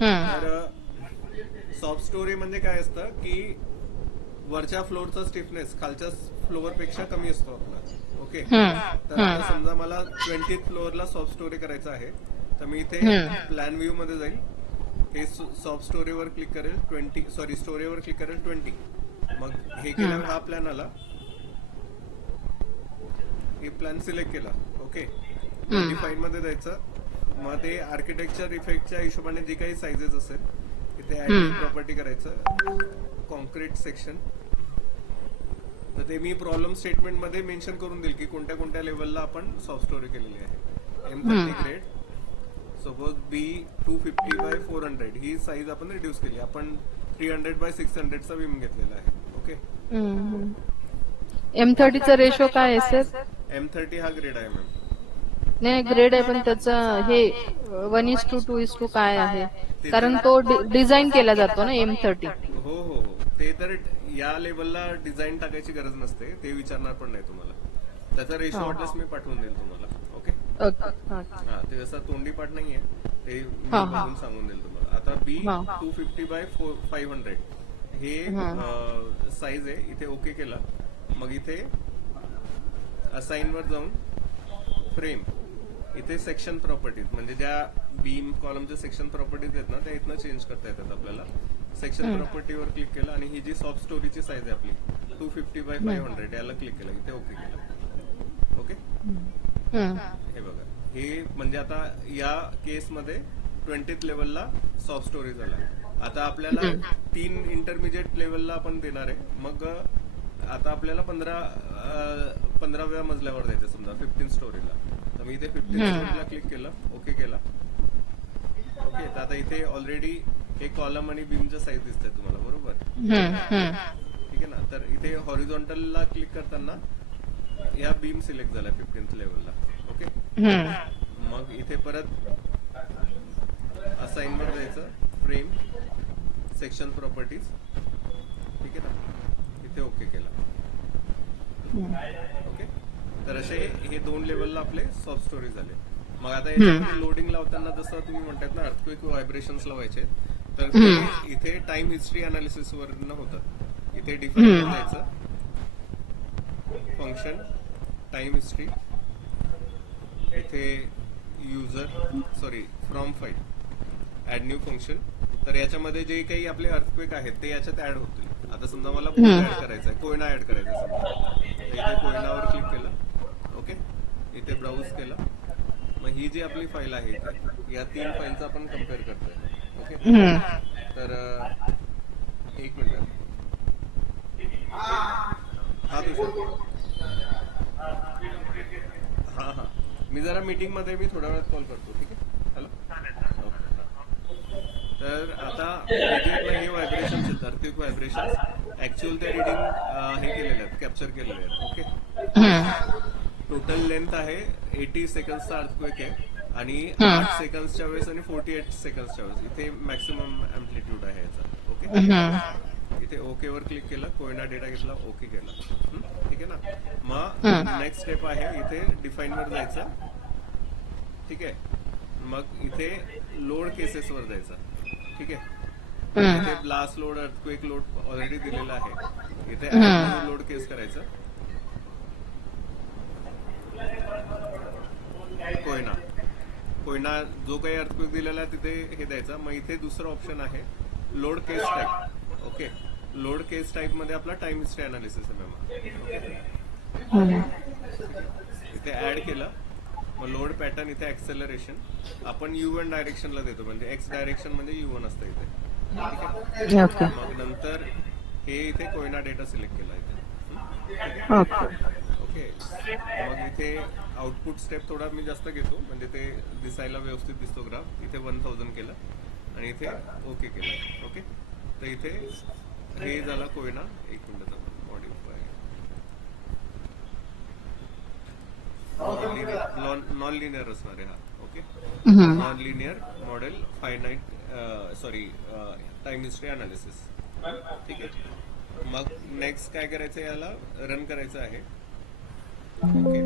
तर soft story म्हणजे काय असतं की वरच्या फ्लोअरचा स्टिफनेस खालच्या फ्लोअर पेक्षा कमी असतो आपला. ओके. तर आता समजा मला 20th फ्लोअरला सॉफ्ट स्टोरी करायचं आहे, तर मी इथे प्लॅन व्ह्यू मध्ये जाईल, हे सॉफ्ट स्टोरीवर क्लिक करेल 20, सॉरी स्टोरीवर क्लिक करेल 20. मग हे केल्यावर हा प्लॅन आला, हे प्लॅन सिलेक्ट केला. ओके. मग डिफाईन मध्ये जायचं, मग ते आर्किटेक्चर इफेक्टच्या हिशोबाने जे काही साईजेस असेल इथे ऍड न्यू प्रॉपर्टी करायचं, कॉन्क्रीट सेक्शन. तर ते मी प्रॉब्लेम स्टेटमेंट मध्ये मेन्शन करून देईल की कोणत्या कोणत्या लेवलला आपण सॉफ्ट स्टोरी केलेली आहे. M30 ग्रेड, सपोज B250/400 ही साईज आपण रिड्यूस केली. आपण 300/600 चा विम घेतलेला आहे. ओके. M30 चा रेशो काय आहे सर? M30 हा ग्रेड आहे मॅम. नाही ग्रेड आहे, पण त्याचं हे 1:2 काय आहे? ते कारण तर तो डिझाईन केला जातो ना M30. हो हो हो, ते तर या लेवलला डिझाईन टाकायची गरज नसते, ते विचारणार पण नाही तुम्हाला. त्याचा रेशो वाटल्यास मी पाठवून देईल तुम्हाला. ओके. हा, ते जसं तोंडी पाठ नाहीये, ते मी बघून सांगून देईल तुम्हाला. आता B250/500 हे साईज आहे. इथे ओके केला. मग इथे असाइन वर जाऊन फ्रेम, इथे सेक्शन प्रॉपर्टीज म्हणजे ज्या बीम कॉलमच्या सेक्शन प्रॉपर्टीज आहेत ना, त्या इथनं चेंज करता येतात आपल्याला. सेक्शन प्रॉपर्टीवर क्लिक केलं आणि ही जी सॉफ्ट स्टोरीची साईज आहे आपली 250/500 याला क्लिक केलं, इथे ओके केलं. ओके. हे बघा, हे म्हणजे आता या केसमध्ये 20th लेवलला सॉफ्ट स्टोरी झाला. आता आपल्याला 3 इंटरमिजिएट लेवलला आपण देणार आहे. मग आता आपल्याला 15व्या मजल्यावर जायचं समजा 15 स्टोरीला. तर मी इथे 15 स्टोरीला क्लिक केलं, ओके केला. ओके. तर आता इथे ऑलरेडी हे कॉलम आणि बीमच्या साईज दिसतात तुम्हाला, बरोबर? ठीक आहे ना. तर इथे हॉरिझॉन्टलला क्लिक करताना या बीम सिलेक्ट झाला 15th लेवलला. ओके. मग इथे परत असाइन वर जायचं, फ्रेम, सेक्शन प्रॉपर्टीज. ठीक आहे ना. इथे ओके केला. ओके. तर असे हे 2 लेवलला आपले सॉफ्ट स्टोरी झाले. मग आता याच्यामध्ये लोडिंग लावताना जसं तुम्ही म्हणतात ना अर्थक्वेक व्हायब्रेशन्स लावायचे, तर इथे टाइम हिस्ट्री अनालिसिस वरनं होतं. इथे डिफाईन करायचं फंक्शन टाइम हिस्ट्री, इथे user sorry from file, add new function. तर याच्यामध्ये जे काही आपले अर्थक्वेक आहेत ते याच्यात ऍड होतील. आता समजा मला ऍड करायचा आहे, कोयना ऍड करायचा आहे समजा, इथे कोयनावर क्लिक केलं. ओके. इथे ब्राउज केला. मग ही जी आपली फाईल आहे या 3 फाईलचा आपण कम्पेअर करतोय. ओके. तर एक मिनिट. हा तुझं, हा मी जरा मीटिंग मध्ये, मी थोड्या वेळात कॉल करतो. ठीक आहे. हॅलो. तर आता हे व्हायब्रेशन आहेत, अर्थक्वेक व्हायब्रेशन ऍक्च्युअल ते रिडिंग हे केलेले आहेत, कॅप्चर केलेले आहेत. ओके. टोटल लेंथ आहे 80 सेकंडचा अर्थक्वेक आहे आणि 8 सेकंडच्या वेळेस आणि 48 सेकंडच्या वेळेस इथे मॅक्सिमम अँप्लिट्यूड आहे याचा. ओके. इथे ओके वर क्लिक केलं, कोयना डेटा घेतला, ओके केला. ठीक आहे ना. मग नेक्स्ट स्टेप आहे इथे डिफाईन वर जायचं. ठीक आहे. मग इथे लोड केसेस वर जायचं. ठीक आहे. इथे blast load, earthquake load already दिलेला आहे. इथे लोड केस करायचं, कोयना जो काही अर्थक्वेक दिलेला आहे तिथे हे द्यायचा. मग इथे दुसरं ऑप्शन आहे लोड केस टाईप. ओके. लोड केस टाईप मध्ये आपला टाइम हिस्ट्री अनालिसिस आहे. इथे ऍड केलं. मग लोड पॅटर्न इथे ऍक्सेलरेशन आपण U1 डायरेक्शनला देतो, म्हणजे एक्स डायरेक्शन म्हणजे U1 असतं इथे. ठीक आहे. मग नंतर हे इथे कोयना डेटा सिलेक्ट केला इथे. ओके. मग इथे आउटपुट स्टेप थोडा मी जास्त घेतो, म्हणजे ते दिसायला व्यवस्थित दिसतो ग्राफ. इथे 1000 केलं आणि इथे ओके केलं. ओके. तर इथे हे झाला कोयना. एक मिनिट मॉडिफाय, नॉन लिनियर असणार आहे हा. Okay. Non linear model finite sorry time history analysis. ठीक आहे. मग नेक्स्ट काय करायचं, याला रन करायचं आहे. ओके.